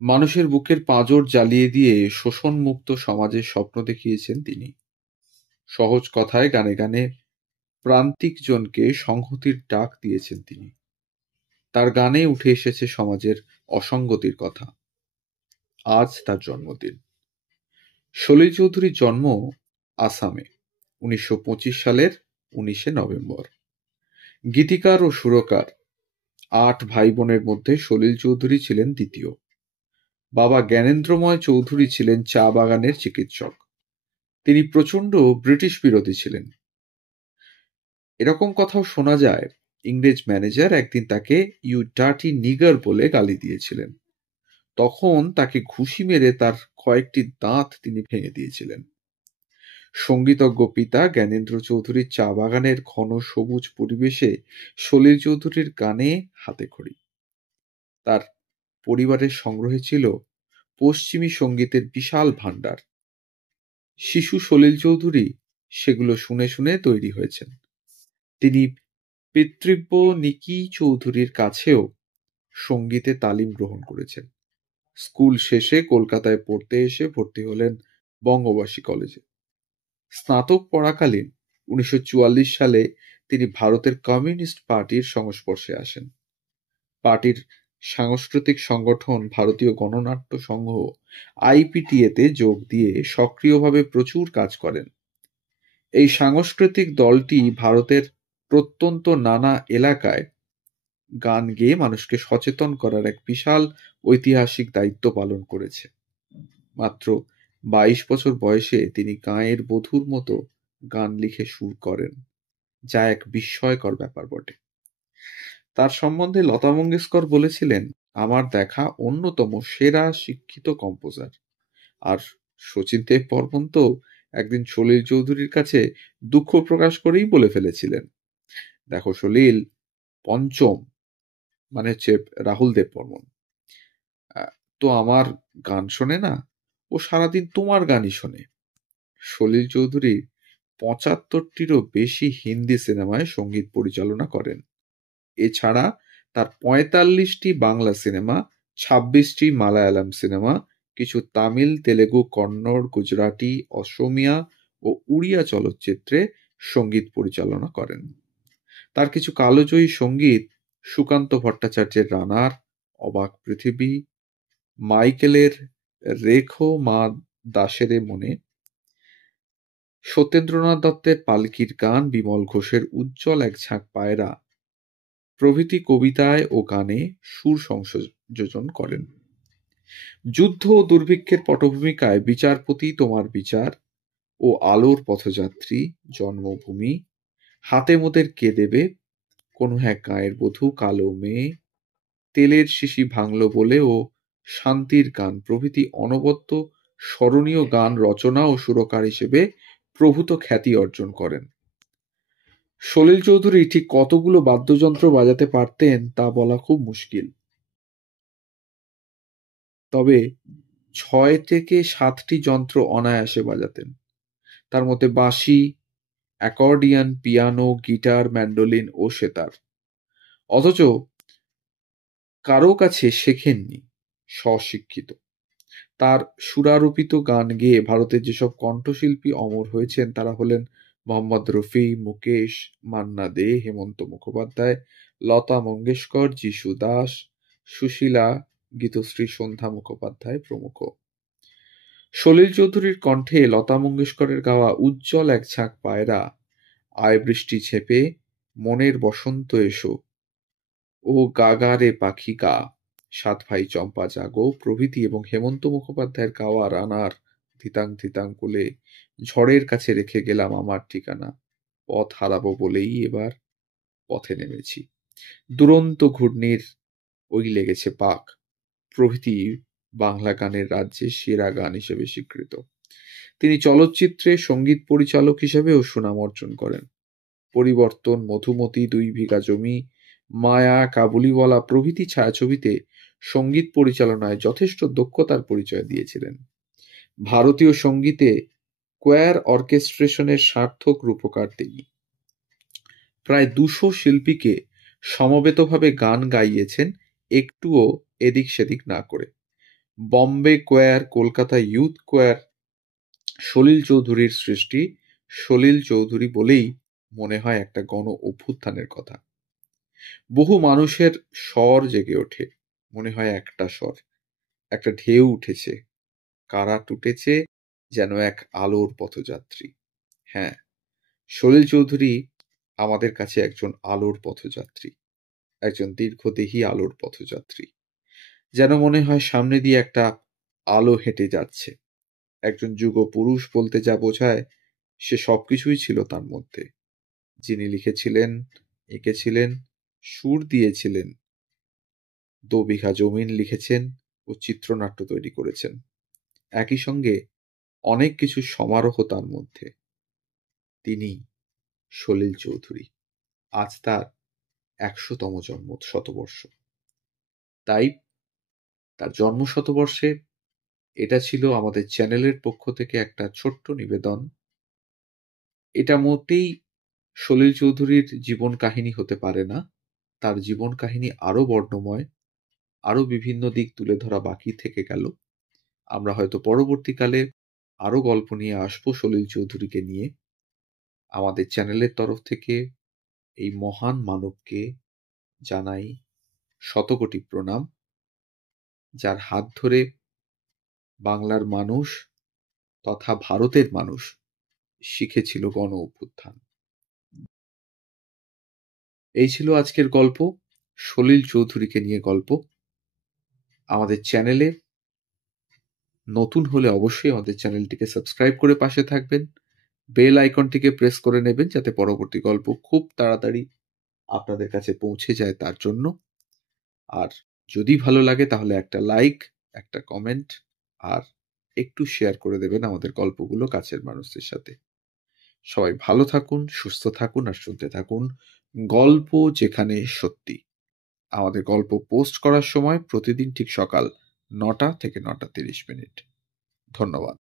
মানুষের বুকের পাঁজর জ্বালিয়ে দিয়ে শোষণমুক্ত সমাজের স্বপ্ন দেখিয়েছেন তিনি। সহজ কথায় গানে গানে প্রান্তিকজনকে সংহতির ডাক দিয়েছেন তিনি। তার গানে উঠে এসেছে সমাজের অসঙ্গতির কথা। আজ তার জন্মদিন। সলিল চৌধুরীর জন্ম আসামে ১৯২৫ সালের ১৯শে নভেম্বর। গীতিকার ও সুরকার। ৮ ভাই বোনের মধ্যে সলিল চৌধুরী ছিলেন দ্বিতীয়। বাবা জ্ঞানেন্দ্রময় চৌধুরী ছিলেন চা বাগানের চিকিৎসক। তিনি প্রচণ্ড ব্রিটিশ বিরোধী ছিলেন। এরকম কথাও শোনা যায়, ইংরেজ ম্যানেজার একদিন তাকে "ইউ ডার্টি নিগার" বলে গালি দিয়েছিলেন। তখন তাকে ঘুষি মেরে তার কয়েকটি দাঁত তিনি ভেঙে দিয়েছিলেন। সঙ্গীতজ্ঞ পিতা জ্ঞানেন্দ্র চৌধুরীর চা বাগানের ঘন সবুজ পরিবেশে সলিল চৌধুরীর গানে হাতেখড়ি। তার পরিবারের সংগ্রহে ছিল পশ্চিমী সঙ্গীতের বিশাল ভাণ্ডার। শিশু সলিল চৌধুরী সেগুলো শুনে শুনে তৈরি হয়েছেন। তিনি পিতৃব্য নিকি চৌধুরীর কাছেও সঙ্গীতে তালিম গ্রহণ করেছেন। স্কুল শেষে কলকাতায় পড়তে এসে ভর্তি হলেন বঙ্গবাসী কলেজে। স্নাতক পড়াকালীন ১৯৪৪ সালে তিনি ভারতের কমিউনিস্ট পার্টির সংস্পর্শে আসেন। পার্টির সাংস্কৃতিক সংগঠন ভারতীয় গণনাট্য সংঘ আইপিটিএ-তে যোগ দিয়ে সক্রিয়ভাবে প্রচুর কাজ করেন। এই সাংস্কৃতিক দলটি ভারতের প্রত্যন্ত নানা এলাকায় গান গেয়ে মানুষকে সচেতন করার এক বিশাল ঐতিহাসিক দায়িত্ব পালন করেছে। মাত্র ২২ বছর বয়সে তিনি গাঁয়ের বধূর মতো গান লিখে সুর করেন, যা এক বিস্ময়কর ব্যাপার বটে। তার সম্বন্ধে লতা মঙ্গেশকর বলেছিলেন, "আমার দেখা অন্যতম সেরা শিক্ষিত কম্পোজার"। আর শচীন দেব বর্মন তো একদিন সলিল চৌধুরীর কাছে দুঃখ প্রকাশ করেই বলে ফেলেছিলেন, "দেখো সলিল, পঞ্চম মানে হচ্ছে রাহুল দেব বর্মন তো আমার গান শোনে না, ও সারাদিন তোমার গানই শোনে"। সলিল চৌধুরী ৭৫টিরও বেশি হিন্দি সিনেমায় সঙ্গীত পরিচালনা করেন। এছাড়া তার ৪৫টি বাংলা সিনেমা, ২৬টি মালায়ালাম সিনেমা, কিছু তামিল, তেলেগু, কন্নড়, গুজরাটি, অসমিয়া ও উড়িয়া চলচ্চিত্রে সঙ্গীত পরিচালনা করেন। তার কিছু কালজয়ী সঙ্গীত সুকান্ত ভট্টাচার্যের "রানার", "অবাক পৃথিবী", মাইকেলের "রেখো মা দাসেরে মনে", সত্যেন্দ্রনাথ দত্তের "পালকির গান", বিমল ঘোষের "উজ্জ্বল এক ঝাঁক পায়রা" প্রভৃতি কবিতায় ও গানে সুর সংযোজন করেন। যুদ্ধ ও দুর্ভিক্ষের পটভূমিকায় "বিচারপতি", "তোমার বিচার" ও "আলোর পথযাত্রী", "জন্মভূমি", "হাতে মোদের কে দেবে", "কোনো এক গাঁয়ের বধূ", "কালো মেয়ে", "তেলের শিশি ভাঙল বলে" ও "শান্তির গান" প্রভৃতি অনবদ্য স্মরণীয় গান রচনা ও সুরকার হিসেবে প্রভূত খ্যাতি অর্জন করেন। সলিল চৌধুরী ঠিক কতগুলো বাদ্যযন্ত্র বাজাতে পারতেন তা বলা খুব মুশকিল। তবে ৬ থেকে ৭টি যন্ত্র অনায়াসে বাজাতেন। তার মধ্যে বাঁশি, অ্যাকর্ডিয়ন, পিয়ানো, গিটার, ম্যান্ডোলিন ও সেতার। অথচ কারও কাছে শেখেননি, স্বশিক্ষিত। তার সুরারোপিত গান গেয়ে ভারতের যেসব কণ্ঠশিল্পী অমর হয়েছেন তারা হলেন মোহাম্মদ রফি, মুকেশ, মান্না দে, হেমন্ত মুখোপাধ্যায়, লতা মঙ্গেশকর, যিশু দাস, সুশীলা, গীতশ্রী সন্ধ্যা মুখোপাধ্যায় প্রমুখ। সলিল চৌধুরীর কণ্ঠে লতা মঙ্গেশকরের গাওয়া "উজ্জ্বল এক ঝাঁক পায়রা", "আয় বৃষ্টি ঝেঁপে", "মনের বসন্ত এসো" ও "গা গা রে পাখি গা", "সাত ভাই চম্পা জাগো" প্রভৃতি এবং হেমন্ত মুখোপাধ্যায়ের গাওয়া "রানার", "ধিতাং ধিতাং কোলে", "ঝড়ের কাছে রেখে গেলাম আমার ঠিকানা", "পথ হারাবো বলেই এবার পথে নেমেছি", "দুরন্ত ঘূর্ণির ওই লেগেছে পাক" প্রভৃতি বাংলা গানের রাজ্যে সেরা গান হিসেবে স্বীকৃত। তিনি চলচ্চিত্রে সঙ্গীত পরিচালক হিসেবেও সুনাম অর্জন করেন। পরিবর্তন, মধুমতি, ২ বিঘা জমি, মায়া, কাবুলিওয়ালা প্রভৃতি ছায়াছবিতে সঙ্গীত পরিচালনায় যথেষ্ট দক্ষতার পরিচয় দিয়েছিলেন। ভারতীয় সঙ্গীতে কোয়ার অর্কেস্ট্রেশনের সার্থক রূপকার তিনি। প্রায় ২০০ শিল্পীকে সমবেতভাবে গান গাইয়েছেন, একটুও এদিক সেদিক না করে। বম্বে কোয়ার, কলকাতা ইউথ কোয়ার, সলিল চৌধুরীর সৃষ্টি। সলিল চৌধুরী বলেই মনে হয় একটা গণ অভ্যুত্থানের কথা। বহু মানুষের স্বর জেগে ওঠে, মনে হয় একটা স্বর, একটা ঢেউ উঠেছে, কারা টুটেছে যেন এক আলোর পথযাত্রী। হ্যাঁ, সলিল চৌধুরী আমাদের কাছে একজন আলোর পথযাত্রী, একজন দীর্ঘদেহী আলোর পথযাত্রী। যেন মনে হয় সামনে দিয়ে একটা আলো হেঁটে যাচ্ছে। একজন যুগ পুরুষ বলতে যা বোঝায় সে সবকিছুই ছিল তার মধ্যে। যিনি লিখেছিলেন, এঁকেছিলেন, সুর দিয়েছিলেন, ২ বিঘা জমিন লিখেছেন ও চিত্রনাট্য তৈরি করেছেন। একই সঙ্গে অনেক কিছু সমারোহ তার মধ্যে। তিনি সলিল চৌধুরী। আজ তার ১০০তম জন্ম শতবর্ষ। তাই তার জন্ম শতবর্ষে এটা ছিল আমাদের চ্যানেলের পক্ষ থেকে একটা ছোট্ট নিবেদন। এটা মোটেই সলিল চৌধুরীর জীবন কাহিনী হতে পারে না। তার জীবন কাহিনী আরো বর্ণময়, আরো বিভিন্ন দিক তুলে ধরা বাকি থেকে গেল। আমরা হয়তো পরবর্তীকালে আরো গল্প নিয়ে আসবো সলিল চৌধুরীকে নিয়ে। আমাদের চ্যানেলের তরফ থেকে এই মহান মানবকে জানাই শতকোটি প্রণাম, যার হাত ধরে বাংলার মানুষ তথা ভারতের মানুষ শিখেছিল গণ অভ্যুত্থান। এই ছিল আজকের গল্প, সলিল চৌধুরীকে নিয়ে গল্প। আমাদের চ্যানেলে নতুন হলে অবশ্যই আমাদের চ্যানেলটিকে সাবস্ক্রাইব করে পাশে থাকবেন। বেল আইকনটিকে প্রেস করে নেবেন যাতে পরবর্তী গল্প খুব তাড়াতাড়ি আপনাদের কাছে পৌঁছে যায় তার জন্য। আর যদি ভালো লাগে তাহলে একটা লাইক, একটা কমেন্ট আর একটু শেয়ার করে দেবেন আমাদের গল্পগুলো কাছের মানুষদের সাথে। সবাই ভালো থাকুন, সুস্থ থাকুন আর শুনতে থাকুন গল্প যেখানে সত্যি। আমাদের গল্প পোস্ট করার সময় প্রতিদিন ঠিক সকাল ৯টা থেকে ৯টা ৩০ মিনিট। ধন্যবাদ।